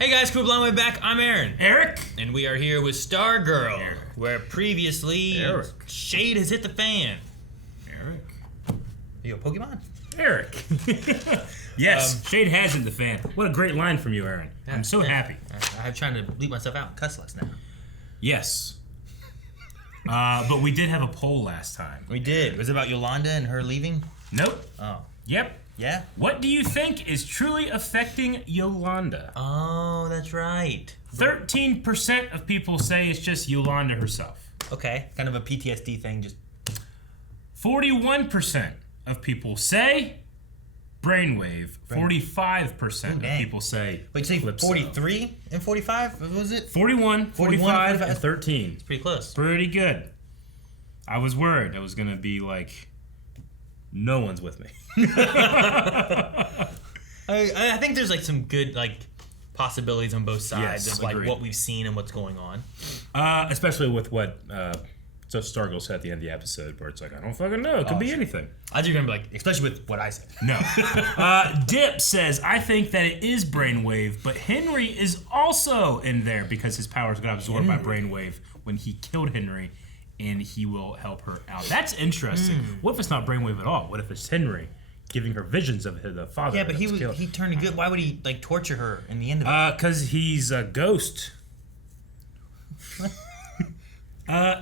Hey guys, cool long way back. I'm Aaron. Eric. And we are here with Stargirl, where previously Shade has hit the fan. Eric. Are you a Pokemon? Eric. Yes, Shade has hit the fan. What a great line from you, Aaron. Yeah, I'm so happy. I'm trying to bleep myself out and cuss less now. Yes. But we did have a poll last time. We did. Was it about Yolanda and her leaving? Nope. Oh. Yep. Yeah? What do you think is truly affecting Yolanda? Oh, that's right. 13% of people say it's just Yolanda herself. Okay, kind of a PTSD thing, just... 41% of people say brainwave. 45% of people say Wait, say Calypso. 43 and 45? What was it? 41, 45, and 13. It's pretty close. Pretty good. I was worried. I was going to be like, no one's with me. I think there's like some good possibilities on both sides of agreed. what we've seen and what's going on. Especially with what Stargirl said at the end of the episode, where it's like, I don't fucking know. It could be anything. I think you're gonna be like, especially with what I said. No. Dip says, I think that it is brainwave, but Henry is also in there because his powers got absorbed by brainwave when he killed Henry, and he will help her out. That's interesting. What if it's not brainwave at all? What if it's Henry giving her visions of the father? Yeah, but he turned good. Why would he torture her in the end of it? Because he's a ghost.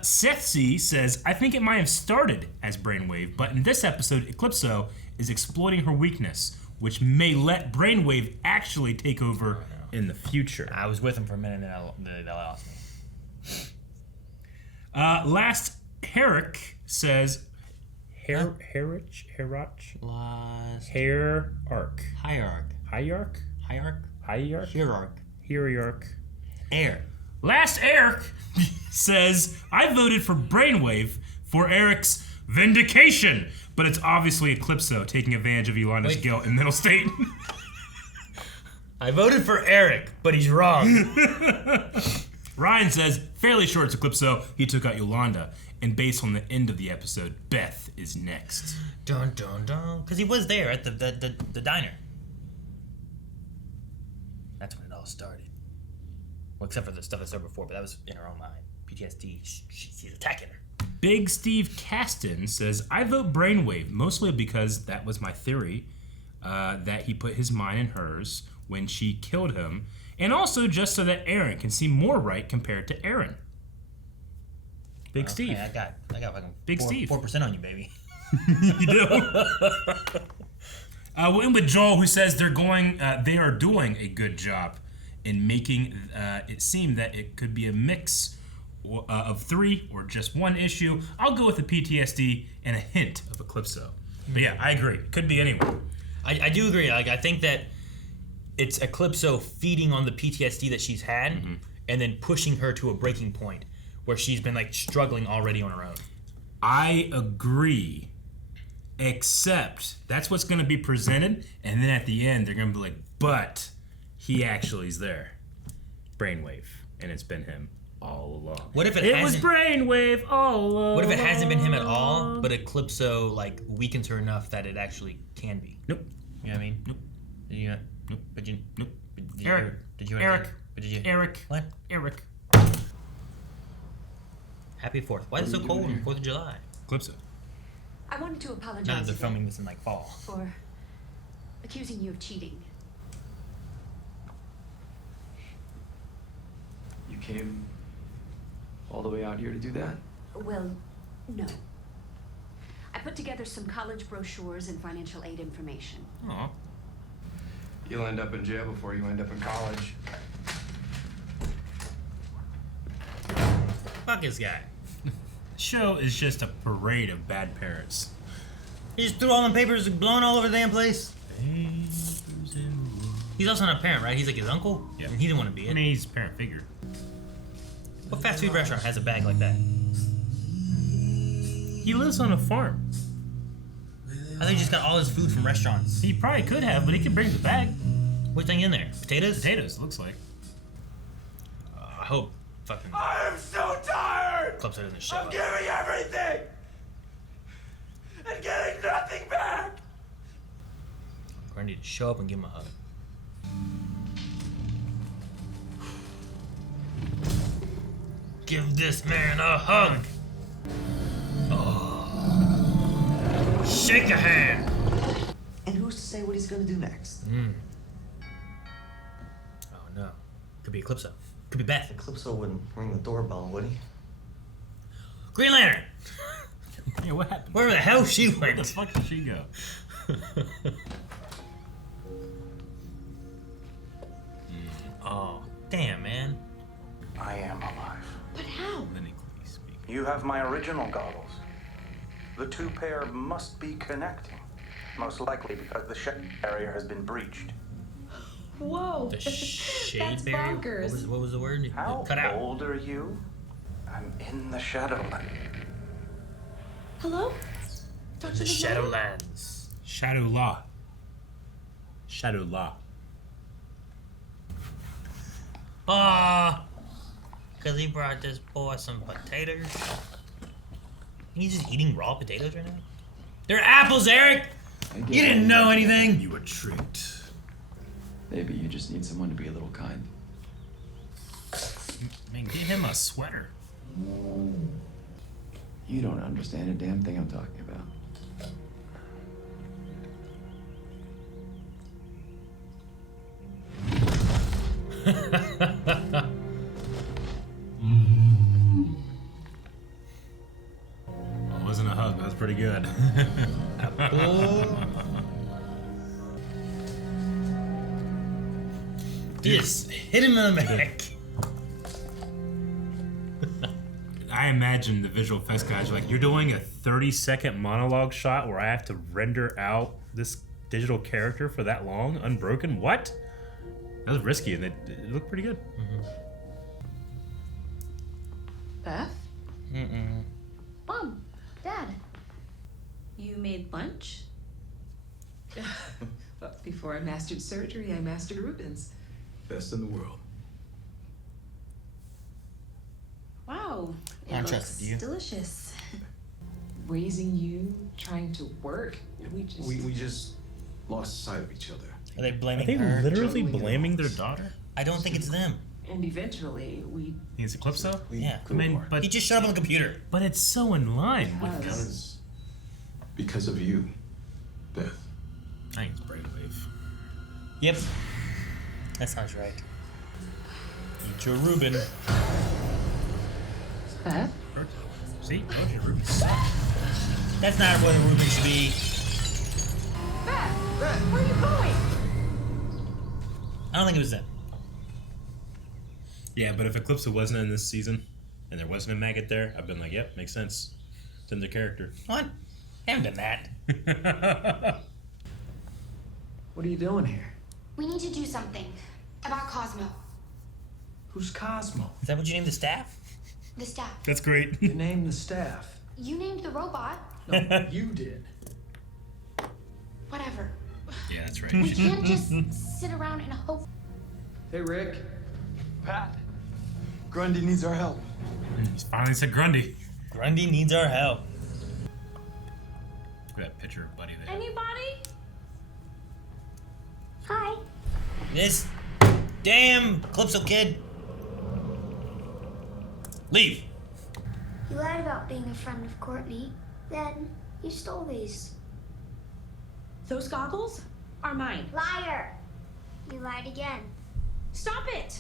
Seth C says, I think it might have started as brainwave, but in this episode, Eclipso is exploiting her weakness, which may let brainwave actually take over in the future. I was with him for a minute and then they lost me. Last, Herrick says, Hierarch? Air. Last Eric says, I voted for Brainwave for Eric's vindication, but it's obviously Eclipso taking advantage of Yolanda's guilt in mental state. I voted for Eric, but he's wrong. Ryan says, fairly sure it's Eclipso. He took out Yolanda. And based on the end of the episode, Beth is next. Dun dun dun. Because he was there at the diner. That's when it all started. Well, except for the stuff that started before, but that was in her own mind. PTSD, she's attacking her. Big Steve Caston says, I vote Brainwave, mostly because that was my theory, that he put his mind in hers when she killed him, and also just so that Aaron can seem more right compared to Aaron. Big Steve. I got fucking Big Steve. 4% on you, baby. You do. We'll end with Joel, who says they are doing a good job in making it seem that it could be a mix of three or just one issue. I'll go with the PTSD and a hint of Eclipso. But yeah, I agree. It could be anyone. I do agree. I think that it's Eclipso feeding on the PTSD that she's had and then pushing her to a breaking point where she's been struggling already on her own. I agree. Except that's what's going to be presented, and then at the end they're going to be like, but he actually is there. Brainwave. And it's been him all along. What if it was Brainwave all along? What if it hasn't been him at all, but Eclipso weakens her enough that it actually can be? Nope. You know what I mean? Nope. Did you? Nope. But you? Nope. Eric. Did you? Eric. But did you? Eric. What? Eric. Happy 4th. Why is it so cold on 4th of July? Eclipso. I wanted to apologize Now that they're filming this in fall. for accusing you of cheating. You came all the way out here to do that? Well, no. I put together some college brochures and financial aid information. Aw. You'll end up in jail before you end up in college. Fuck this guy. The show is just a parade of bad parents. He just threw all them papers blowing all over the damn place. He's also not a parent, right? He's like his uncle? Yeah. And he didn't want to be it. I mean, he's a parent figure. What fast food restaurant has a bag like that? He lives on a farm. I think he just got all his food from restaurants. He probably could have, but he could bring the bag. What's thing in there? Potatoes? Potatoes, it looks like. I hope fucking I am so tired Eclipso doesn't show of up. giving everything and getting nothing back. Grundy to show up and give him a hug. Give this man a hug. Oh. Shake a hand. And who's to say what he's gonna do next? Oh no. Could be Eclipso. Could be Beth. Eclipso wouldn't ring the doorbell, would he? Green Lantern. Yeah, what happened? Where the hell she Where went? the fuck did she go? Oh, damn, man. I am alive. But how? Clinically speaking. You have my original goggles. The two pair must be connecting. Most likely because the shade barrier has been breached. Whoa. The shade That's barrier? bonkers. What was the word? How Cut out. old are you? I'm in the Shadowland. Hello? The Dr. Shadowlands. Shadow Law. Shadow Law. Because he brought this boy some potatoes. He's just eating raw potatoes right now? They're apples, Eric! You didn't know anything! You were tricked. Maybe you just need someone to be a little kind. Man, get him a sweater. You don't understand a damn thing I'm talking about. Well, it wasn't a hug. That was pretty good. Just hit him in the back. I imagine the visual effects guys are like, you're doing a 30-second monologue shot where I have to render out this digital character for that long, unbroken? What? That was risky, and it looked pretty good. Beth? Mm-mm. Mom, Dad, you made lunch? Well, before I mastered surgery, I mastered Rubens. Best in the world. Wow, it I'm looks trusted you. delicious. Raising you, trying to work, We just lost sight of each other. Are they blaming Are they her? literally Totally blaming their lost. daughter? I don't think it's them. and eventually we It's Eclipso? Yeah. I mean, but He just shut up on the computer. but it's so in line with Because of you, Beth. I think it's Brainwave. Yep. That sounds right. Eat your Reuben. Beth? See? Told you, Rubens. That's not where the Reuben should be. Beth, where are you going? I don't think it was them. Yeah, but if Eclipso wasn't in this season and there wasn't a maggot there, I've been like, yep, makes sense. It's in the character. What? I haven't done that. What are you doing here? We need to do something about Cosmo, Who's Cosmo? Is that what you named the staff? the staff. That's great. You named the staff. You named the robot. No, you did. Whatever. Yeah, that's right. We can't just sit around and hope. Hey, Rick. Pat. Grundy needs our help. He's finally said Grundy. Grundy needs our help. Look at that picture of Buddy there. Anybody? Hi. This damn Calypso kid. Leave. You lied about being a friend of Courtney. Then you stole these. Those goggles are mine. Liar. You lied again. Stop it!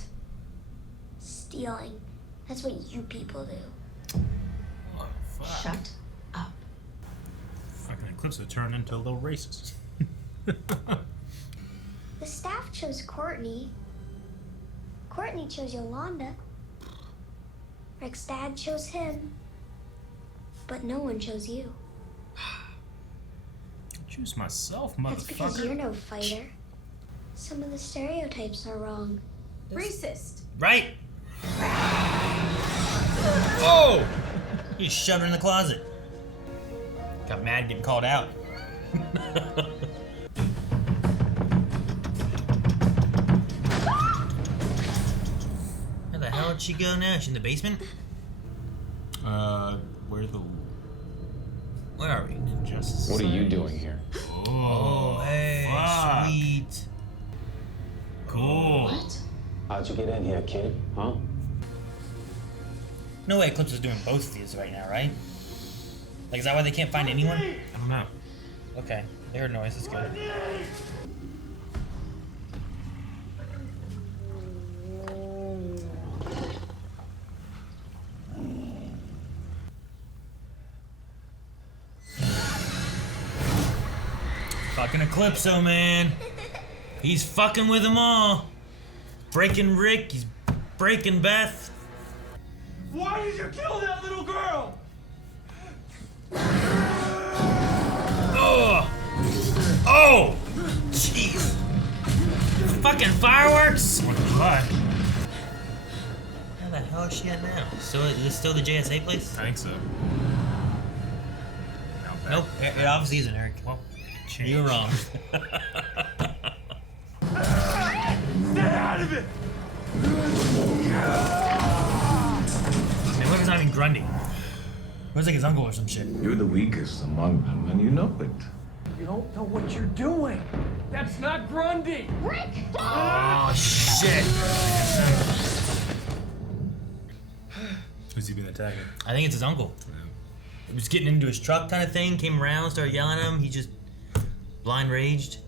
Stealing. That's what you people do. Oh, fuck. Shut up. Fucking Eclipso turned into a little racist. The staff chose Courtney. Courtney chose Yolanda. Rick's dad chose him. But no one chose you. I choose myself, That's because you're motherfucker. no fighter. Some of the stereotypes are wrong. Racist. Right. Oh! You shoved her in the closet. Got mad getting called out. Where the hell did she go now? She's in the basement? Where the Where are we? Injustice? What are you doing here? Oh, hey, fuck. sweet. Cool. What? How'd you get in here, kid? Huh? No way Eclipse is doing both of these right now, right? Like, is that why they can't find anyone? I don't know. Okay, they heard noise. That's good. Fucking Eclipso, man. He's fucking with them all. Breaking Rick, he's breaking Beth. Why did you kill that little girl? Oh! Oh! Jeez. Fucking fireworks? What the fuck? How the hell is she at now? So is this still the JSA place? I think so. Nope, it obviously isn't, Eric. Well, you're wrong. Stay out of it! Man, what if it's not even Grundy? What if it's like his uncle or some shit? You're the weakest among them, and you know it. You don't know what you're doing. That's not Grundy. Rick! Oh, shit. Who's he been attacking? I think it's his uncle. He was getting into his truck kind of thing, came around, started yelling at him. He just blind raged.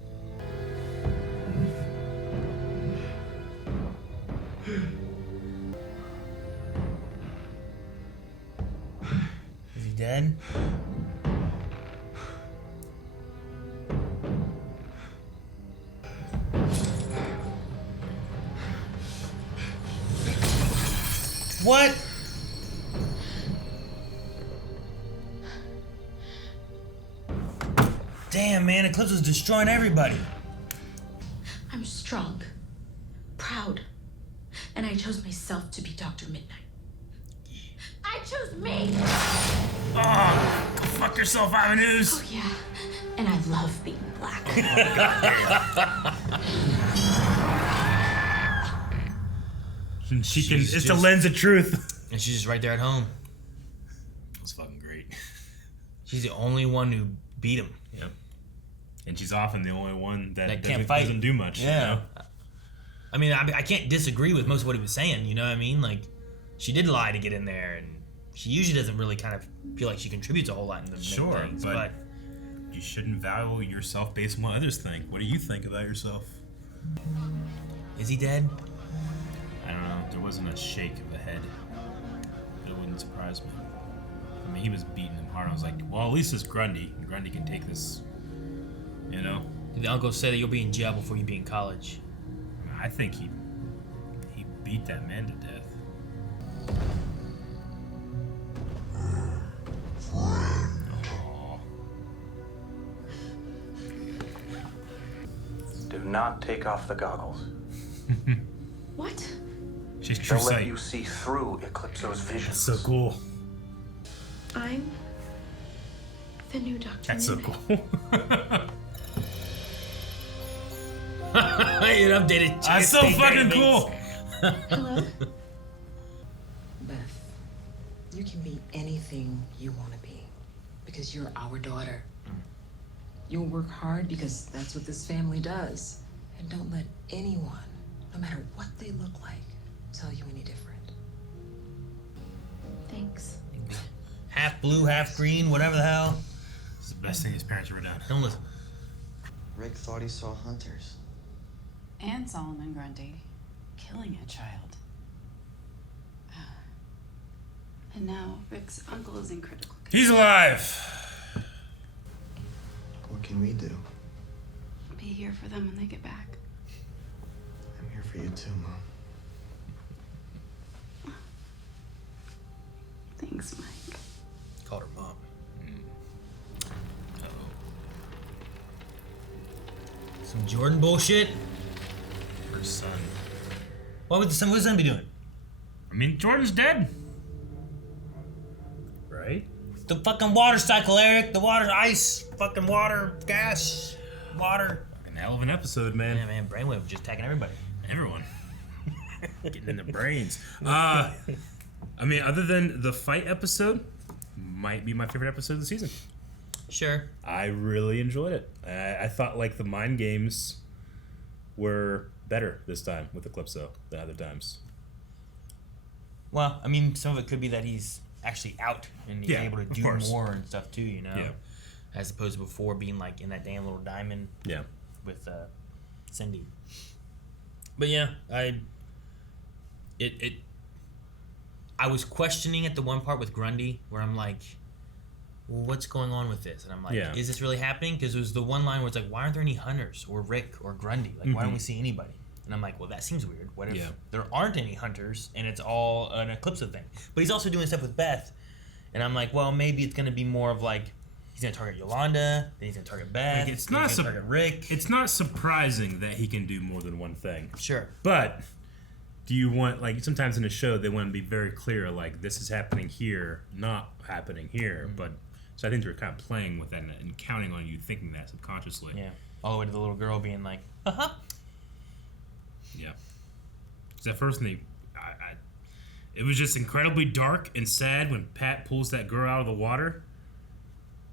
Is he dead? What? Damn, man, Eclipse was destroying everybody. I'm strong, proud, and I chose myself to be Dr. Midnight. I chose me! Oh, go fuck yourself, Avenues. Oh, yeah. And I love being black. And she can. She's It's just- the lens of truth. And she's just right there at home. That's fucking great. She's the only one who beat him. Yep. And she's often the only one that That doesn't, can't fight. doesn't do much. Yeah. You know? I mean, I can't disagree with most of what he was saying, you know what I mean? Like, she did lie to get in there, and she usually doesn't really kind of feel like she contributes a whole lot in the main Sure, things, but you shouldn't value yourself based on what others think. What do you think about yourself? Is he dead? I don't know. There wasn't a shake of the head. It wouldn't surprise me. I mean, he was beating him hard. I was like, well, at least it's Grundy. Grundy can take this, you know? Did the uncle say that you'll be in jail before you be in college? I think he beat that man to death. Do not take off the goggles. What? She's true They'll let sight. you see through Eclipso's vision. So cool. I'm the new Dr. That's so Midnight. cool. It updated. That's so JSA fucking database. cool. Hello? Beth, you can be anything you want to be because you're our daughter. You'll work hard because that's what this family does. And don't let anyone, no matter what they look like, tell you any different. Thanks. Half blue, half green, whatever the hell. It's the best thing his parents ever done. Don't listen. Rick thought he saw hunters. And Solomon Grundy killing a child. And now Rick's uncle is in critical condition. He's alive. What can we do? Be here for them when they get back. I'm here for you too, Mom. Thanks, Mike. Called her mom. Some Jordan bullshit. Her son. What would the son be doing? I mean, Jordan's dead. Right? The fucking water cycle, Eric. The water, ice, fucking water, gas, water. An hell of an episode, man. Yeah, man. Brainwave just attacking everybody. Everyone. Getting in the brains. I mean, other than the fight episode, might be my favorite episode of the season. Sure. I really enjoyed it. I thought like the mind games were better this time with Eclipso than other times. Well, I mean, some of it could be that he's actually out and he's able to do more and stuff too, you know? Yeah. As opposed to before being like in that damn little diamond with Cindy. But yeah, I was questioning at the one part with Grundy where I'm like, well, what's going on with this? And I'm like, is this really happening? Because it was the one line where it's like, why aren't there any hunters or Rick or Grundy? Like, why don't we see anybody? And I'm like, well, that seems weird. What if there aren't any hunters and it's all an Eclipse thing? But he's also doing stuff with Beth. And I'm like, well, maybe it's going to be more of like, he's going to target Yolanda, then he's going to target Beth, like, it's not he's going to target Rick. It's not surprising that he can do more than one thing. Sure. But do you want, like, sometimes in a show they want to be very clear, like, this is happening here, not happening here. But so I think they're kind of playing with that and counting on you thinking that subconsciously. Yeah. All the way to the little girl being like, Yeah. Because at first, it was just incredibly dark and sad when Pat pulls that girl out of the water.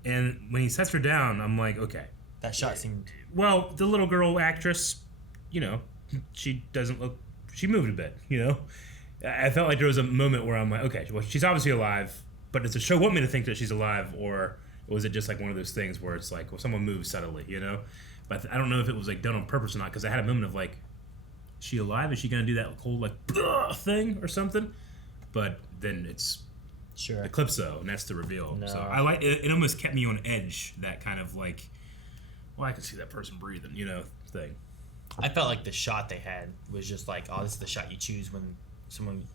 And when he sets her down, I'm like, okay. That shot seemed... Well, the little girl actress, you know, she doesn't look... She moved a bit, you know? I felt like there was a moment where I'm like, okay, well, she's obviously alive, but does the show want me to think that she's alive, or was it just like one of those things where it's like, well, someone moves subtly, you know? But I don't know if it was like done on purpose or not, because I had a moment of like, is she alive? Is she going to do that whole like thing or something? But then it's Eclipso, and that's the reveal. No. So I like it. It almost kept me on edge. That kind of like, well, I can see that person breathing, you know, thing. I felt like the shot they had was just like, oh, this is the shot you choose when someone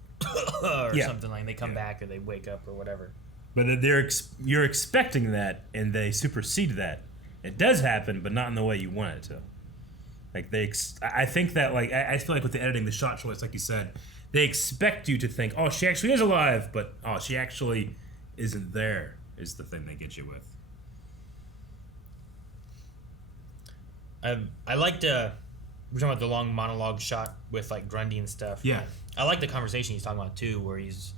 or something like they come back or they wake up or whatever. But you're expecting that, and they supersede that. It does happen, but not in the way you want it to. Like I think that like I feel like with the editing, the shot choice, like you said, they expect you to think, oh, she actually is alive, but oh, she actually isn't there. Is the thing they get you with. I liked we're talking about the long monologue shot with like Grundy and stuff. Yeah, I like the conversation he's talking about too, where he's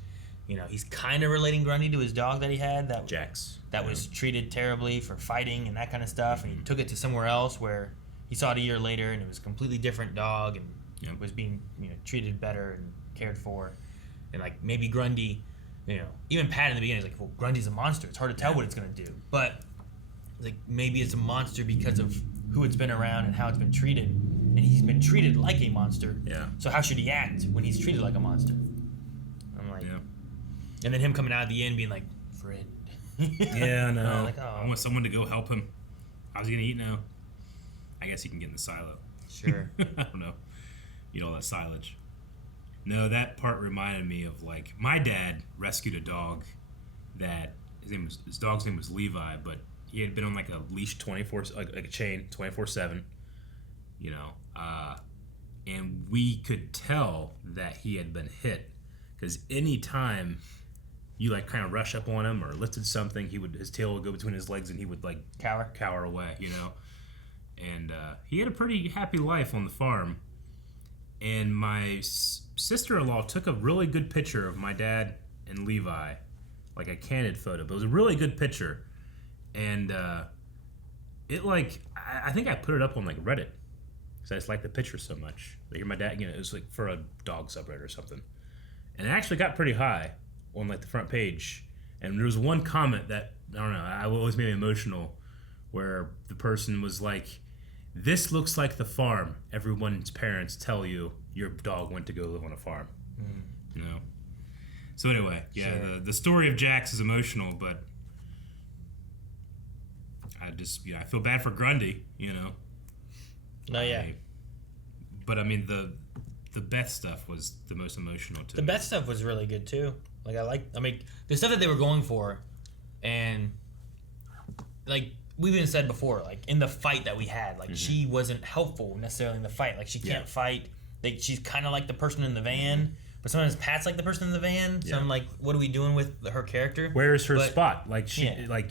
kind of relating Grundy to his dog that he had, that Jax, that was treated terribly for fighting and that kind of stuff, and he took it to somewhere else where he saw it a year later and it was a completely different dog and was being treated better and cared for, and like maybe Grundy, even Pat in the beginning is like, well, Grundy's a monster. It's hard to tell what it's gonna do, but like maybe it's a monster because of who it's been around and how it's been treated, and he's been treated like a monster. Yeah. So how should he act when he's treated like a monster? I'm like, and then him coming out at the end being like, friend. Yeah, no. Like, oh. I want someone to go help him. How's he gonna eat now? I guess he can get in the silo. Sure. I don't know. Eat all that silage. No, that part reminded me of like my dad rescued a dog that his dog's name was Levi, but he had been on like a leash 24, like a chain 24/7, and we could tell that he had been hit because any time you like kind of rush up on him or lifted something, his tail would go between his legs and he would like cower away, And he had a pretty happy life on the farm. And my sister-in-law took a really good picture of my dad and Levi, like a candid photo, but it was a really good picture. And it like, I think I put it up on like Reddit because I just like the picture so much. Like my dad, it was like for a dog subreddit or something. And it actually got pretty high on like the front page. And there was one comment that, I don't know, I always made me emotional, where the person was like, this looks like the farm everyone's parents tell you your dog went to go live on a farm. So anyway, the story of Jax is emotional, but I just I feel bad for Grundy, No, yeah. But I mean the Beth stuff was the most emotional to me. The Beth stuff was really good too. Like the stuff that they were going for, and like we've even said before, like in the fight that we had, like she wasn't helpful necessarily in the fight. Like she can't fight. Like she's kind of like the person in the van, but sometimes Pat's like the person in the van. So I'm like, what are we doing with her character? Where's her spot? Like she, like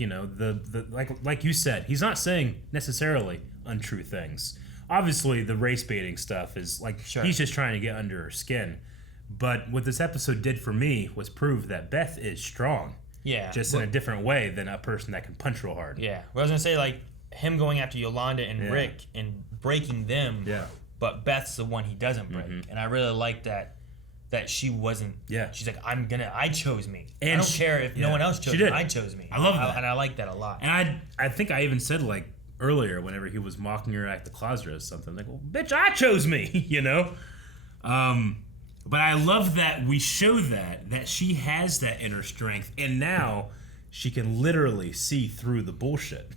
like you said, he's not saying necessarily untrue things. Obviously, the race baiting stuff is like he's just trying to get under her skin. But what this episode did for me was prove that Beth is strong. Yeah. Just in a different way than a person that can punch real hard. Yeah. Well, I was going to say, like, him going after Yolanda and Rick and breaking them. Yeah. But Beth's the one he doesn't break. And I really like that that she wasn't. Yeah. She's like, I chose me. And I don't care if no one else chose me. I chose me. I love that. And I like that a lot. And I think I even said, like, earlier, whenever he was mocking her at the closet or something, like, well, bitch, I chose me, you know? But I love that we show that she has that inner strength, and now she can literally see through the bullshit,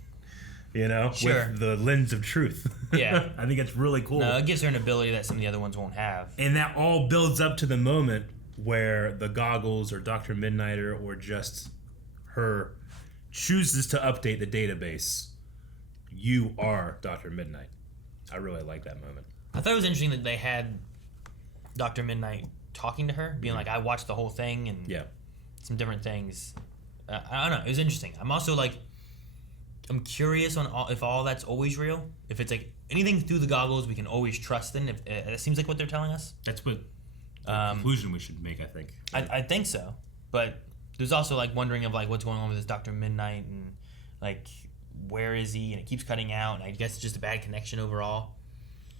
you know? Sure. With the lens of truth. Yeah. I think it's really cool. No, it gives her an ability that some of the other ones won't have. And that all builds up to the moment where the Goggles or Dr. Midnighter or just her chooses to update the database. You are Dr. Midnight. I really like that moment. I thought it was interesting that they had Dr. Midnight talking to her, being like, I watched the whole thing and some different things. I don't know. It was interesting. I'm also like, I'm curious on if all that's always real. If it's like anything through the Goggles we can always trust in. If it seems like what they're telling us. That's what the conclusion we should make, I think. I think so. But there's also like wondering of like what's going on with this Dr. Midnight and like where is he, and it keeps cutting out, and I guess it's just a bad connection overall.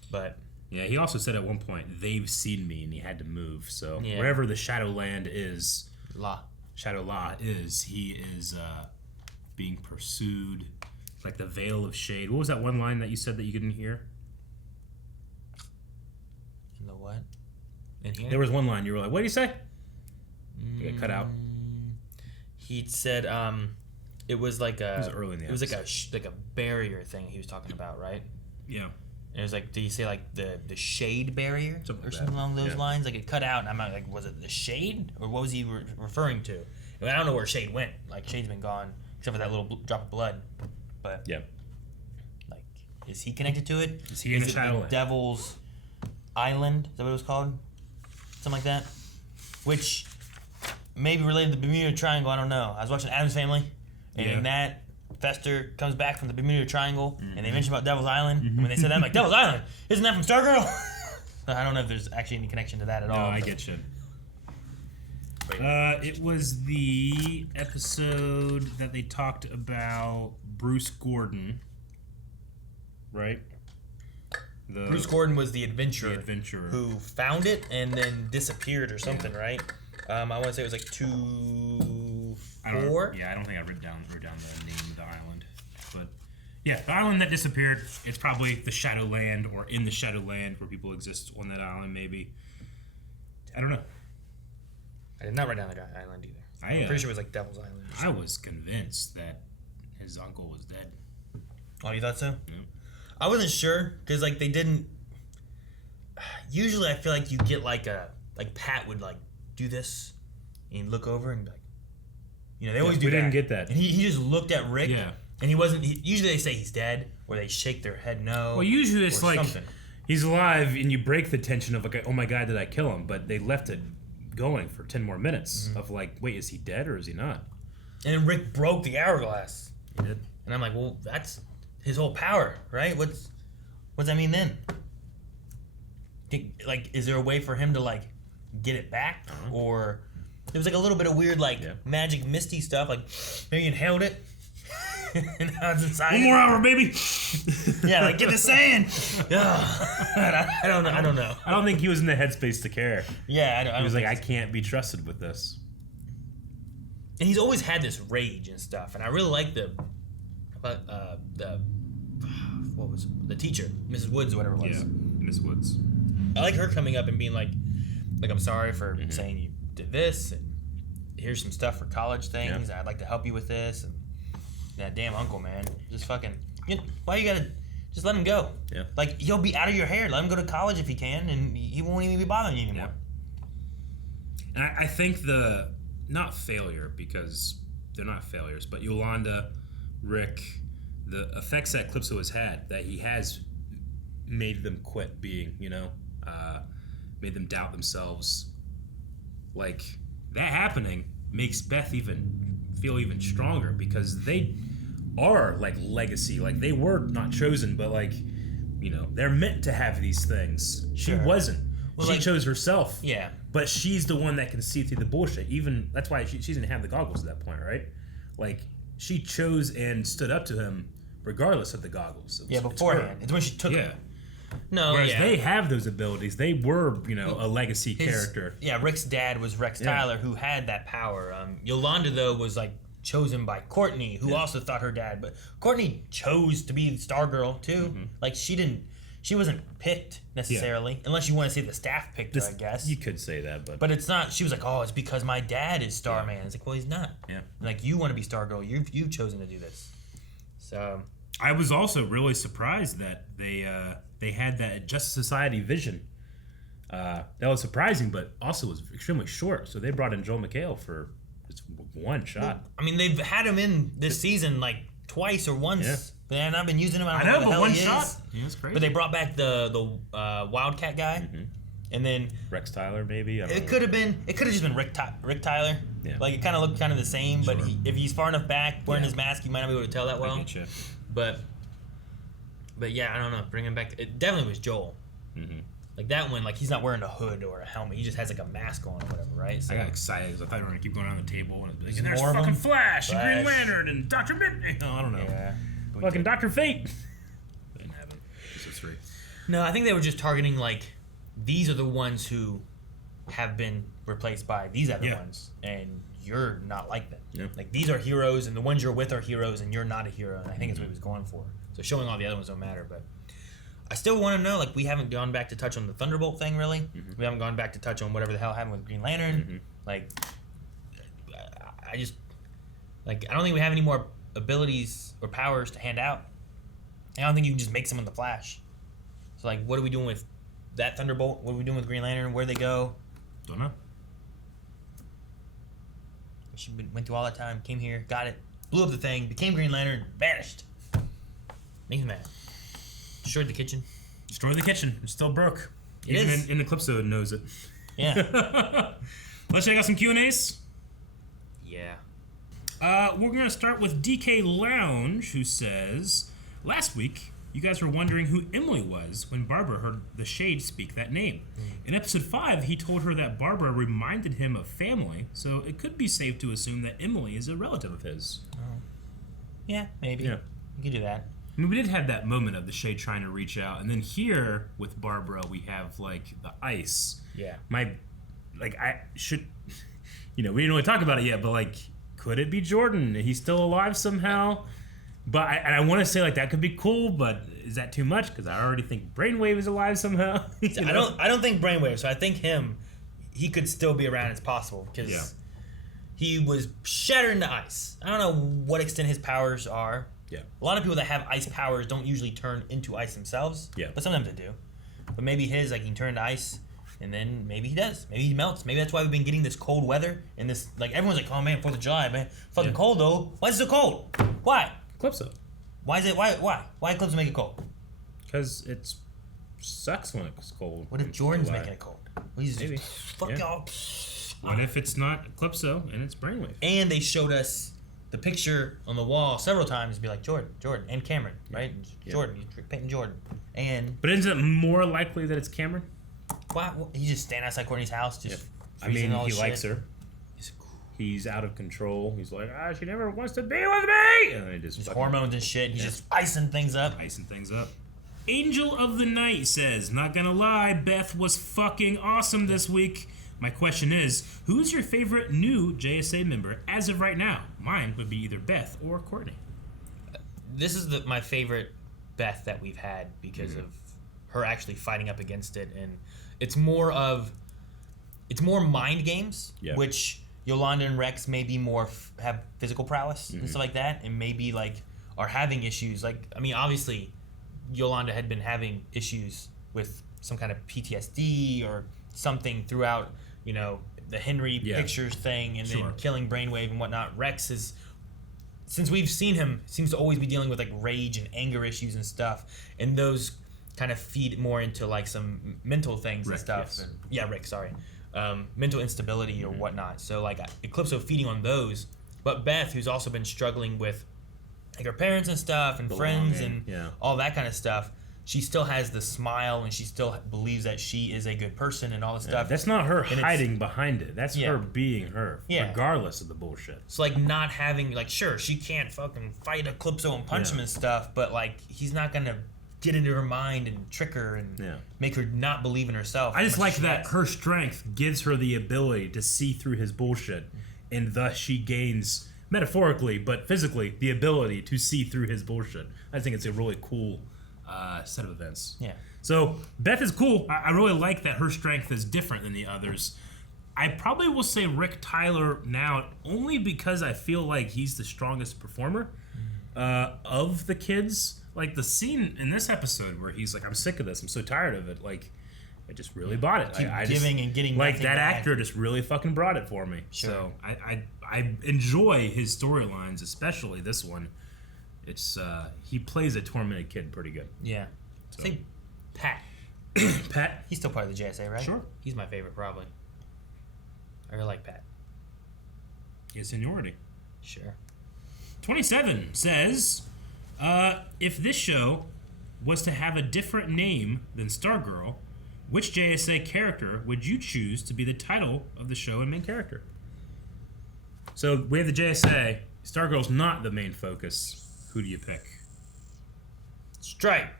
But yeah, he also said at one point they've seen me and he had to move. So wherever the Shadowland is, Shadow La is, he is being pursued. Like the Veil of Shade. What was that one line that you said that you couldn't hear? In the what? In here? There was one line you were like, what did he say? You got cut out. He said it was like a. It was early in the It was like a barrier thing he was talking about, right? Yeah. And it was like, did he say like the shade barrier something or something along those lines? Like it cut out, and I'm like, was it the shade or what was he referring to? I mean, I don't know where Shade went. Like Shade's been gone except for that little drop of blood. But like, is he connected to it? Is he in the Shadowland? Devil's Island? Is that what it was called? Something like that. Which may be related to the Bermuda Triangle. I don't know. I was watching Addams Family, and in that, Fester comes back from the Bermuda Triangle, and they mention about Devil's Island. And when they said that, I'm like, Devil's Island? Isn't that from Stargirl? I don't know if there's actually any connection to that at all. No, I get you. It was the episode that they talked about Bruce Gordon, right? Bruce Gordon was the adventurer. The adventurer. Who found it and then disappeared or something, right? I want to say it was like 2-4. I don't think I wrote down the name of the island. But yeah, the island that disappeared, it's probably the Shadowland or in the Shadowland where people exist on that island, maybe. I don't know. I did not write down the island either. I'm pretty sure it was like Devil's Island. I was convinced that his uncle was dead. Oh, you thought so? Yeah. I wasn't sure because like they didn't. Usually, I feel like you get like Pat would like do this and look over and like, you know, they always do. We didn't get that. And he just looked at Rick. Yeah. And he wasn't. Usually they say he's dead, or they shake their head no. Well, usually it's like something. He's alive, and you break the tension of like, oh my god, did I kill him? But they left it going for 10 more minutes of like, wait, is he dead or is he not? And then Rick broke the hourglass. He did. And I'm like, well, that's his whole power, right? What's that mean then? Like, is there a way for him to like get it back, or there was like a little bit of weird like magic misty stuff, like maybe he inhaled it. And now it's inside. One more hour, baby. Yeah, like get the sand. I don't know. I don't think he was in the headspace to care. Yeah, he was like, I can't be trusted with this. And he's always had this rage and stuff, and I really like the teacher, Mrs. Woods, or whatever it was. Yeah, Miss Woods. I like her coming up and being like I'm sorry for saying you did this, and here's some stuff for college things. I'd like to help you with this, and that damn uncle, man, just fucking. Why you gotta just let him go? Yeah. Like he'll be out of your hair. Let him go to college if he can, and he won't even be bothering you anymore. Yeah. And I think not failure, because they're not failures, but Yolanda, Rick, the effects that Calypso has had, that he has made them quit being, made them doubt themselves. Like, that happening makes Beth feel even stronger, because they are like legacy. Like, they were not chosen, but like, they're meant to have these things. Sure. She wasn't. Well, she chose herself. Yeah. But she's the one that can see through the bullshit. Even that's why she didn't have the goggles at that point, right? Like, she chose and stood up to him regardless of the goggles. Beforehand. It's when she took it. No, Whereas yeah. they have those abilities. They were, a legacy character. Yeah, Rick's dad was Rex Tyler, who had that power. Yolanda, though, was like chosen by Courtney, who also thought her dad. But Courtney chose to be Stargirl too. Like she wasn't picked necessarily, unless you want to say the staff picked her, I guess. You could say that, but it's not. She was like, "Oh, it's because my dad is Starman." It's like, well, he's not. Yeah. Like, you want to be Stargirl. You've chosen to do this. So I was also really surprised that they had that Justice Society vision. That was surprising, but also was extremely short. So they brought in Joel McHale for just one shot. Well, I mean, they've had him in this season like twice or once. Yeah. But they've not been using him. I know, but one shot. Yeah, that's crazy. But they brought back the Wildcat guy, and then Rex Tyler, maybe. It could have just been Rick Tyler. Yeah. Like, it kind of looked kind of the same, but if he's far enough back wearing his mask, you might not be able to tell that well. I get you. But yeah, I don't know. Bring him back. It definitely was Joel. Like that one, like he's not wearing a hood or a helmet. He just has like a mask on or whatever, right? So I got excited because I thought we were gonna keep going on the table and There's there's more of fucking them? Flash and Green Lantern and Dr. Midnight. I don't know. Yeah. Fucking Dr. Fate. They didn't have him. This is 3. No, I think they were just targeting like these are the ones who have been replaced by these other ones, and you're not like them. Yeah. Like these are heroes, and the ones you're with are heroes, and you're not a hero. And I think that's what he was going for. So showing all the other ones don't matter, but I still want to know. Like, we haven't gone back to touch on the Thunderbolt thing, really. We haven't gone back to touch on whatever the hell happened with Green Lantern. Like, I just I don't think we have any more abilities or powers to hand out. I don't think you can just make someone the Flash. So like, what are we doing with that Thunderbolt? What are we doing with Green Lantern? Where'd they go? Don't know. She went through all that time, came here, got it, blew up the thing, became Green Lantern, vanished. Makes me mad. Destroyed the kitchen. Destroyed the kitchen. It's still broke. It Even is. in Eclipso knows it. Yeah. Let's check out some Q&As. Yeah. We're going to start with DK Lounge, who says, last week, you guys were wondering who Emily was when Barbara heard the Shade speak that name. In episode 5, he told her that Barbara reminded him of family, so it could be safe to assume that Emily is a relative of his. Yeah, maybe. Yeah. You can do that. I mean, we did have that moment of the Shade trying to reach out, and then here with Barbara, we have like the ice. Yeah. I should, we didn't really talk about it yet, but like, could it be Jordan? He's still alive somehow. But I want to say like that could be cool, but is that too much? Because I already think Brainwave is alive somehow. I don't think Brainwave. So I think he could still be around as possible because he was shattered into ice. I don't know what extent his powers are. Yeah. A lot of people that have ice powers don't usually turn into ice themselves. Yeah. But sometimes they do. But maybe his, like, he can turn to ice, and then maybe he does. Maybe he melts. Maybe that's why we've been getting this cold weather and this, like, everyone's like, oh man, 4th of July, man. Fucking cold though. Why is it so cold? Why? Eclipso. Why is it? Why? Why Eclipse make it cold? Because it sucks when it's cold. What if Jordan's making it cold? He's Maybe. Fuck y'all. What if it's not Eclipso and it's Brainwave? And they showed us the picture on the wall several times to be like Jordan, and Cameron, right? Yeah. Jordan, you're painting Jordan. But isn't it more likely that it's Cameron? Why? He's just standing outside Courtney's house, just I mean, all he the likes shit. her. He's out of control. He's like, she never wants to be with me. And then he just hormones and shit. He's just icing things up. Angel of the Night says, not gonna lie, Beth was fucking awesome this week. My question is, who's your favorite new JSA member as of right now? Mine would be either Beth or Courtney. This is my favorite Beth that we've had because of her actually fighting up against it, and it's more mind games, which Yolanda and Rex may be more have physical prowess and stuff like that, and maybe like are having issues. Like, I mean, obviously, Yolanda had been having issues with some kind of PTSD or something throughout, the Henry Pictures thing, and then killing Brainwave and whatnot. Rex is, since we've seen him, seems to always be dealing with like rage and anger issues and stuff, and those kind of feed more into like some mental things and stuff. Rick, sorry. Mental instability or whatnot. So like Eclipso feeding on those, but Beth, who's also been struggling with like her parents and stuff and friends and all that kind of stuff, she still has the smile and she still believes that she is a good person and all this stuff. That's not her hiding behind it. That's her being her, Yeah. regardless of the bullshit. It's like not having, like, sure, she can't fucking fight Eclipso and punch him and stuff, but like he's not gonna get into her mind and trick her and make her not believe in herself. I just like that her strength gives her the ability to see through his bullshit, and thus she gains, metaphorically but physically, the ability to see through his bullshit. I think it's a really cool set of events. Yeah. So Beth is cool. I really like that her strength is different than the others. I probably will say Rick Tyler now, only because I feel like he's the strongest performer of the kids. Like the scene in this episode where he's like, "I'm sick of this. I'm so tired of it." Like, I just really bought it. Keep giving and getting like that back. actor just really fucking brought it for me. Sure. So I enjoy his storylines, especially this one. It's he plays a tormented kid pretty good. Yeah. So. I think Pat. Pat. He's still part of the JSA, right? Sure. He's my favorite, probably. I really like Pat. He has seniority. Sure. 27 says, if this show was to have a different name than Stargirl, which JSA character would you choose to be the title of the show and main character? So we have the JSA. Stargirl's not the main focus. Who do you pick? Stripe.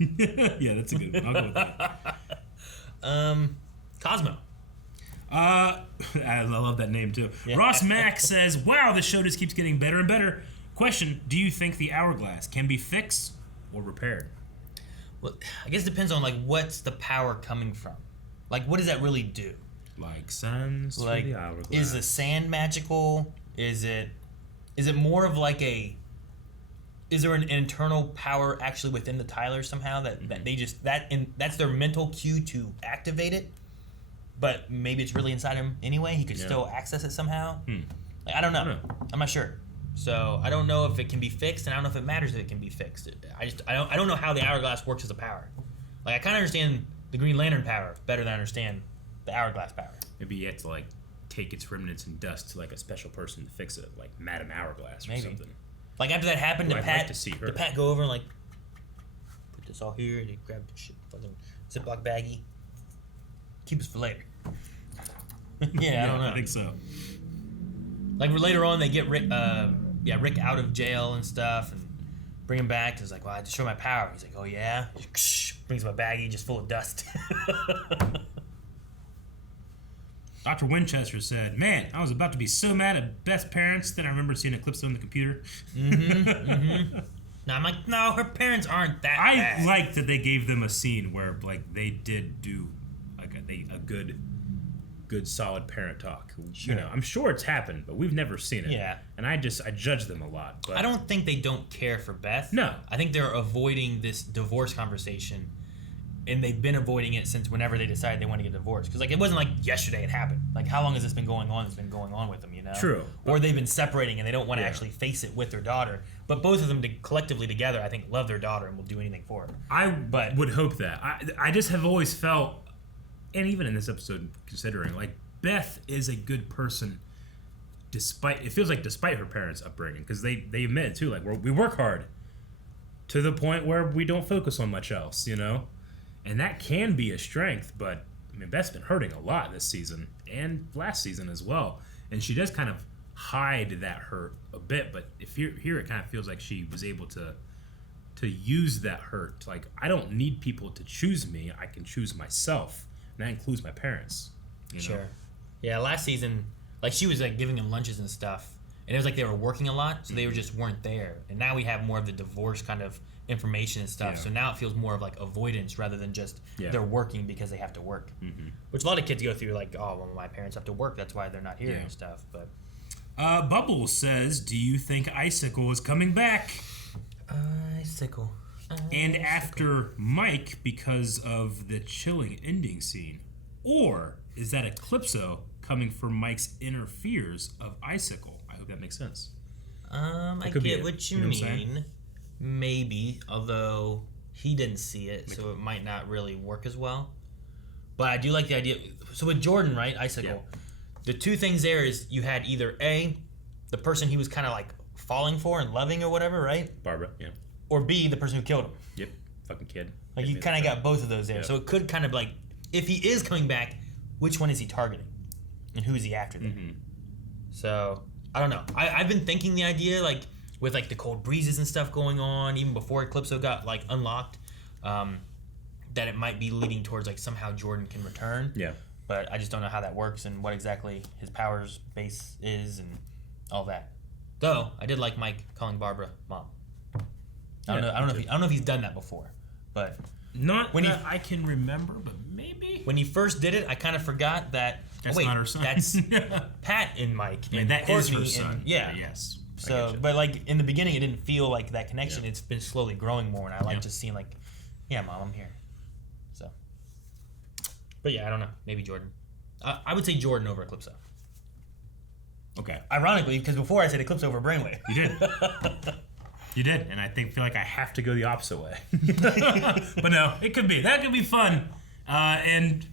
Yeah, that's a good one. I'll go with that. Cosmo. I love that name too. Yeah. Ross Mack says, wow, this show just keeps getting better and better. Question, do you think the hourglass can be fixed or repaired? Well, I guess it depends on, like, what's the power coming from? Like, what does that really do? Like sands like, for the hourglass. Is the sand magical? Is it more of like a... Is there an internal power actually within the Tylers somehow that they just... that's their mental cue to activate it? But maybe it's really inside him anyway. He could still access it somehow. Like, I don't know. I'm not sure. So I don't know if it can be fixed, and I don't know if it matters if it can be fixed. I don't know how the hourglass works as a power. Like, I kind of understand the Green Lantern power better than I understand the hourglass power. Maybe you have to like take its remnants and dust to like a special person to fix it, like Madame Hourglass or something. Like after that happened, I'd like to see her. Did Pat go over and like put this all here and he grabbed the shit fucking Ziploc baggie? Keep us for later. Yeah, I don't know. I think so. Like later on, they get Rick out of jail and stuff, and bring him back. He's like, "Well, I just showed my power." He's like, "Oh yeah." Brings him a baggie just full of dust. Dr. Winchester said, "Man, I was about to be so mad at Beth's parents that I remember seeing a clip on the computer." No, I'm like, no, her parents aren't that bad. I like that they gave them a scene where like they did do like a good solid parent talk. Sure. You know, I'm sure it's happened, but we've never seen it. Yeah. And I judge them a lot. But I don't think they don't care for Beth. No. I think they're avoiding this divorce conversation, and they've been avoiding it since whenever they decided they want to get divorced. Because like it wasn't like yesterday it happened. Like how long has this been going on? It's been going on with them, you know. True. Or they've been separating and they don't want to actually face it with their daughter. But both of them collectively together, I think, love their daughter and will do anything for her. I would hope that. I just have always felt, and even in this episode, considering like Beth is a good person, despite her parents' upbringing, because they admit it too. Like we work hard to the point where we don't focus on much else, you know, and that can be a strength. But I mean, Beth's been hurting a lot this season and last season as well, and she does kind of hide that hurt a bit. But here it kind of feels like she was able to use that hurt. Like I don't need people to choose me; I can choose myself. And that includes my parents. You know? Sure. Yeah, last season, like she was like giving them lunches and stuff, and it was like they were working a lot, so they just weren't there. And now we have more of the divorce kind of information and stuff. Yeah. So now it feels more of like avoidance rather than just they're working because they have to work. Mm-hmm. Which a lot of kids go through, like, oh, well, my parents have to work, that's why they're not here and stuff. But Bubbles says, "Do you think Icicle is coming back?" Icicle. And after Mike because of the chilling ending scene, or is that Eclipso coming for Mike's inner fears of Icicle? I hope that makes sense. I get what you mean. Maybe, although he didn't see it, so it might not really work as well. But I do like the idea. So with Jordan, right, Icicle, the two things there is you had either A, the person he was kind of like falling for and loving or whatever, right? Barbara, yeah. Or B, the person who killed him. Yep, fucking kid. Like you kind of got both of those there. Yep. So it could kind of like, if he is coming back, which one is he targeting? And who is he after there? Mm-hmm. So, I don't know. I've been thinking the idea, like, with like the cold breezes and stuff going on, even before Eclipso got like unlocked, that it might be leading towards like somehow Jordan can return. Yeah. But I just don't know how that works and what exactly his powers base is and all that. Though I did like Mike calling Barbara mom. I don't know if he's done that before, but not when I can remember, but maybe when he first did it, I kind of forgot that. That's not her son. That's Pat and Mike. I mean, and that Courtney is her son. And, yeah. Yes. So, but like in the beginning, it didn't feel like that connection. Yeah. It's been slowly growing more, and I like just seeing like, yeah, mom, I'm here. So, but yeah, I don't know. Maybe Jordan. I would say Jordan over Eclipso. Okay. Ironically, because before I said Eclipso over Brainwave. You did. You did, and I feel like I have to go the opposite way. But no, it could be. That could be fun, and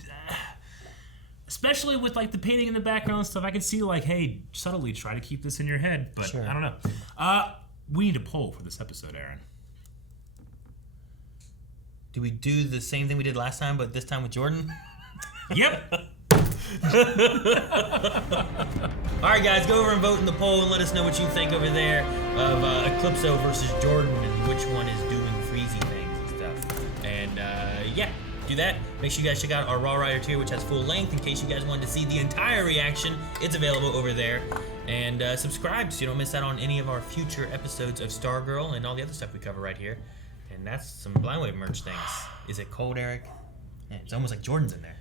especially with like the painting in the background and stuff, I can see like, hey, subtly try to keep this in your head, but I don't know. We need a poll for this episode, Aaron. Do we do the same thing we did last time, but this time with Jordan? Yep. Alright guys, go over and vote in the poll and let us know what you think over there of Eclipso versus Jordan and which one is doing freezy things and stuff. And yeah, do that. Make sure you guys check out our Raw Rider tier, which has full length in case you guys wanted to see the entire reaction. It's available over there. And subscribe so you don't miss out on any of our future episodes of Stargirl and all the other stuff we cover right here. And that's some Blindwave merch things. Is it cold, Eric? Yeah, it's almost like Jordan's in there.